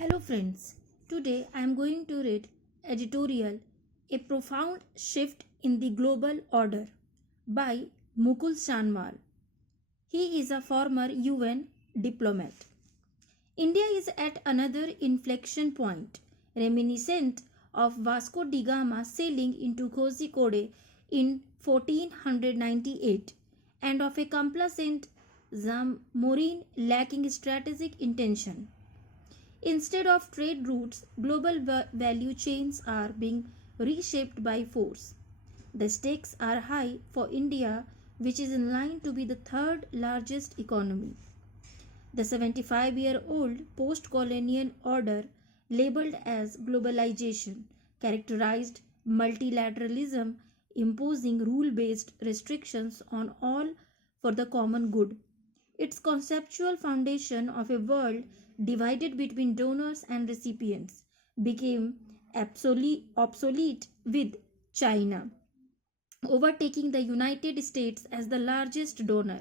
Hello friends, today I am going to read editorial A Profound Shift in the Global Order by Mukul Sanwal. He is a former UN diplomat. India is at another inflection point, reminiscent of Vasco da Gama sailing into Kozhikode in 1498 and of a complacent Zamorin lacking strategic intention. Instead of trade routes, global value chains are being reshaped by force. The stakes are high for India, which is in line to be the third largest economy. The 75-year-old post-colonial order, labeled as globalisation, characterized multilateralism, imposing rule-based restrictions on all for the common good. Its conceptual foundation of a world divided between donors and recipients became obsolete with China overtaking the United States as the largest donor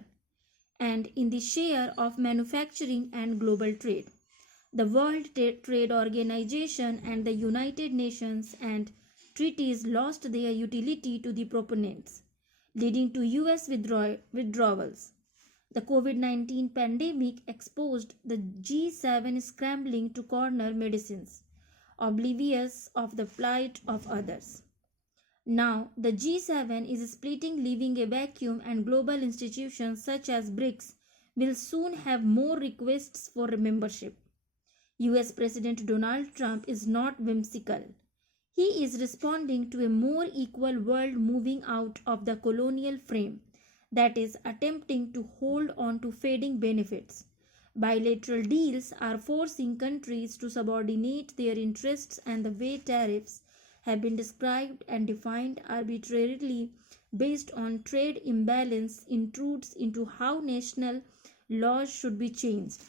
and in the share of manufacturing and global trade. The World Trade Organization and the United Nations and treaties lost their utility to the proponents, leading to US withdrawals. The COVID-19 pandemic exposed the G7 scrambling to corner medicines, oblivious of the plight of others. Now, the G7 is splitting, leaving a vacuum, and global institutions such as BRICS will soon have more requests for membership. US President Donald Trump is not whimsical. He is responding to a more equal world moving out of the colonial frame that is attempting to hold on to fading benefits. Bilateral deals are forcing countries to subordinate their interests, and the way tariffs have been described and defined arbitrarily based on trade imbalance intrudes into how national laws should be changed.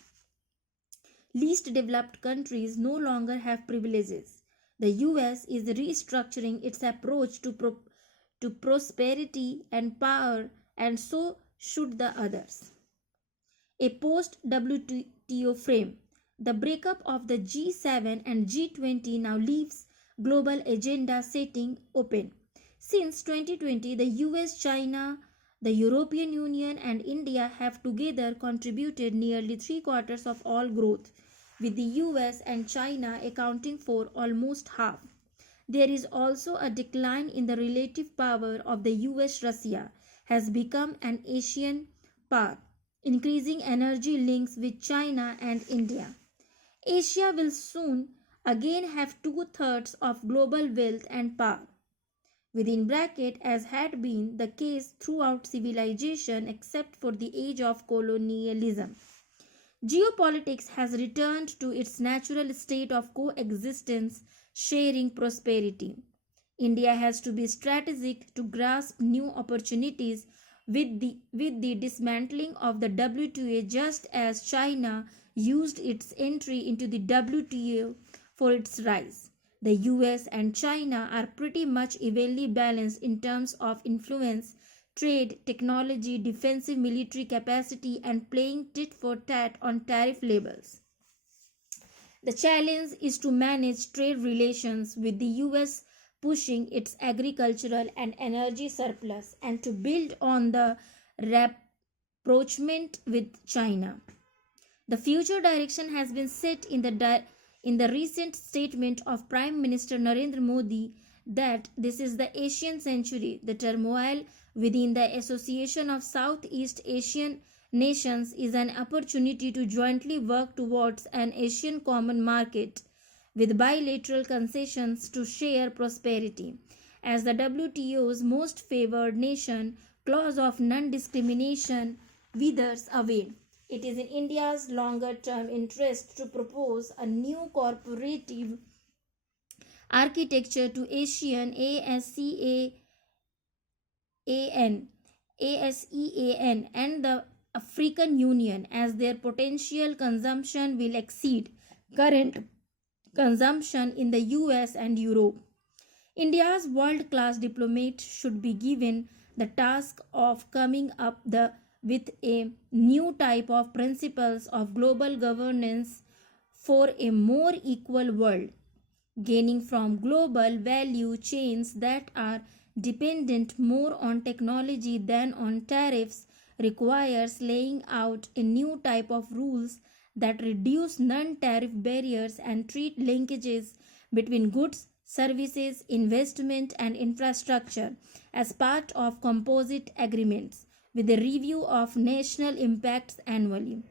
Least developed countries no longer have privileges. The US is restructuring its approach to prosperity and power, and so should the others. A post-WTO frame. The breakup of the G7 and G20 now leaves global agenda setting open. Since 2020, the US, China, the European Union and India have together contributed nearly 3/4 of all growth, with the US and China accounting for almost half. There is also a decline in the relative power of the US. Russia has become an Asian power, increasing energy links with China and India. Asia will soon again have 2/3 of global wealth and power, within bracket, as had been the case throughout civilization except for the age of colonialism. Geopolitics has returned to its natural state of coexistence, sharing prosperity. India has to be strategic to grasp new opportunities with the dismantling of the WTO, just as China used its entry into the WTO for its rise. The US and China are pretty much evenly balanced in terms of influence, trade, technology, defensive military capacity, and playing tit for tat on tariff labels. The challenge is to manage trade relations with the US pushing its agricultural and energy surplus and to build on the rapprochement with China. The future direction has been set in the recent statement of Prime Minister Narendra Modi that this is the Asian century. The turmoil within the Association of Southeast Asian Nations is an opportunity to jointly work towards an Asian common market with bilateral concessions to share prosperity. As the WTO's most favored nation clause of non-discrimination withers away, it is in India's longer-term interest to propose a new cooperative architecture to ASEAN, ASEAN and the African Union, as their potential consumption will exceed current consumption in the US and Europe. India's world-class diplomat should be given the task of coming up with a new type of principles of global governance for a more equal world. Gaining from global value chains that are dependent more on technology than on tariffs requires laying out a new type of rules that reduce non-tariff barriers and treat linkages between goods, services, investment and infrastructure as part of composite agreements with a review of national impacts annually.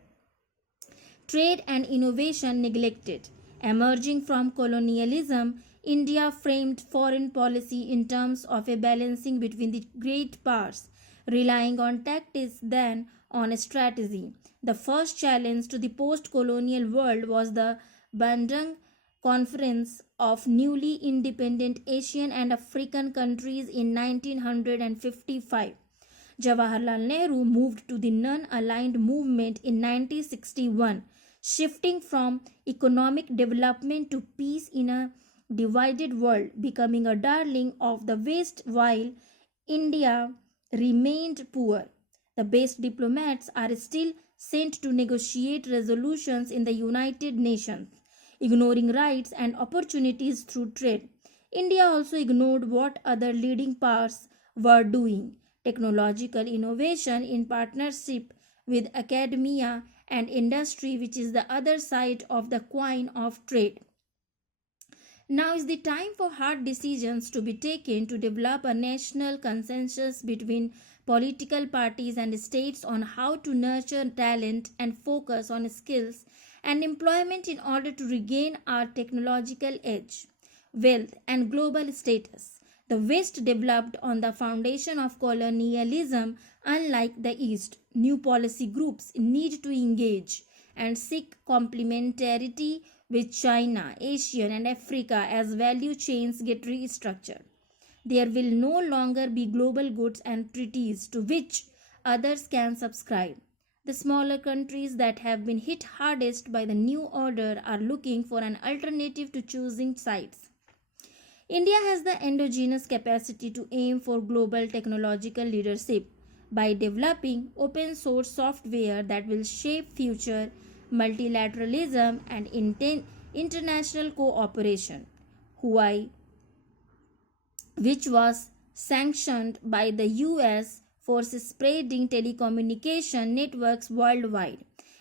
Trade and innovation neglected. Emerging from colonialism, India framed foreign policy in terms of a balancing between the great powers, relying on tactics than on strategy. The first challenge to the post colonial world was the Bandung Conference of newly independent Asian and African countries in 1955. Jawaharlal Nehru moved to the non-aligned movement in 1961, shifting from economic development to peace in a divided world, becoming a darling of the West while India remained poor. The best diplomats are still sent to negotiate resolutions in the United Nations, ignoring rights and opportunities through trade. India also ignored what other leading powers were doing. Technological innovation in partnership with academia and industry, which is the other side of the coin of trade. Now is the time for hard decisions to be taken to develop a national consensus between political parties and states on how to nurture talent and focus on skills and employment in order to regain our technological edge, wealth, and global status. The West developed on the foundation of colonialism, unlike the East. New policy groups need to engage and seek complementarity with China, Asia, and Africa as value chains get restructured. There will no longer be global goods and treaties to which others can subscribe. The smaller countries that have been hit hardest by the new order are looking for an alternative to choosing sides. India has the endogenous capacity to aim for global technological leadership by developing open source software that will shape future multilateralism and international cooperation. Huawei, which was sanctioned by the US for spreading telecommunication networks worldwide,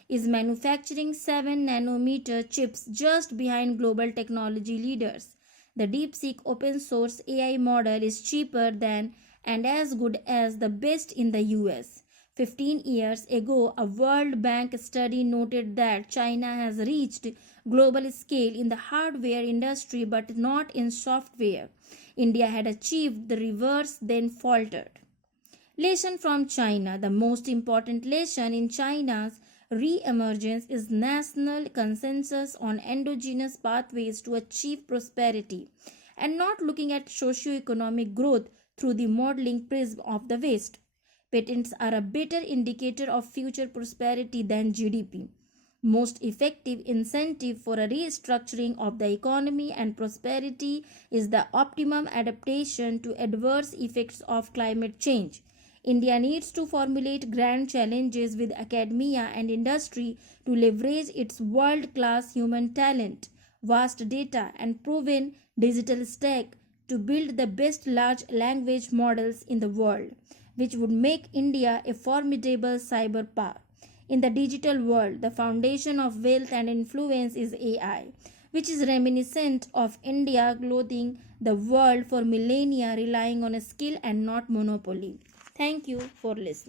is manufacturing 7 nanometer chips just behind global technology leaders. The DeepSeek open source AI model is cheaper than and as good as the best in the US. 15 years ago, a World Bank study noted that China has reached global scale in the hardware industry but not in software. India had achieved the reverse, then faltered. Lesson from China. The most important lesson in China's re-emergence is national consensus on endogenous pathways to achieve prosperity and not looking at socio-economic growth through the modeling prism of the West. Patents are a better indicator of future prosperity than GDP. Most effective incentive for a restructuring of the economy and prosperity is the optimum adaptation to adverse effects of climate change. India needs to formulate grand challenges with academia and industry to leverage its world-class human talent, vast data, and proven digital stack to build the best large language models in the world, which would make India a formidable cyber power. In the digital world, the foundation of wealth and influence is AI, which is reminiscent of India clothing the world for millennia, relying on a skill and not monopoly. Thank you for listening.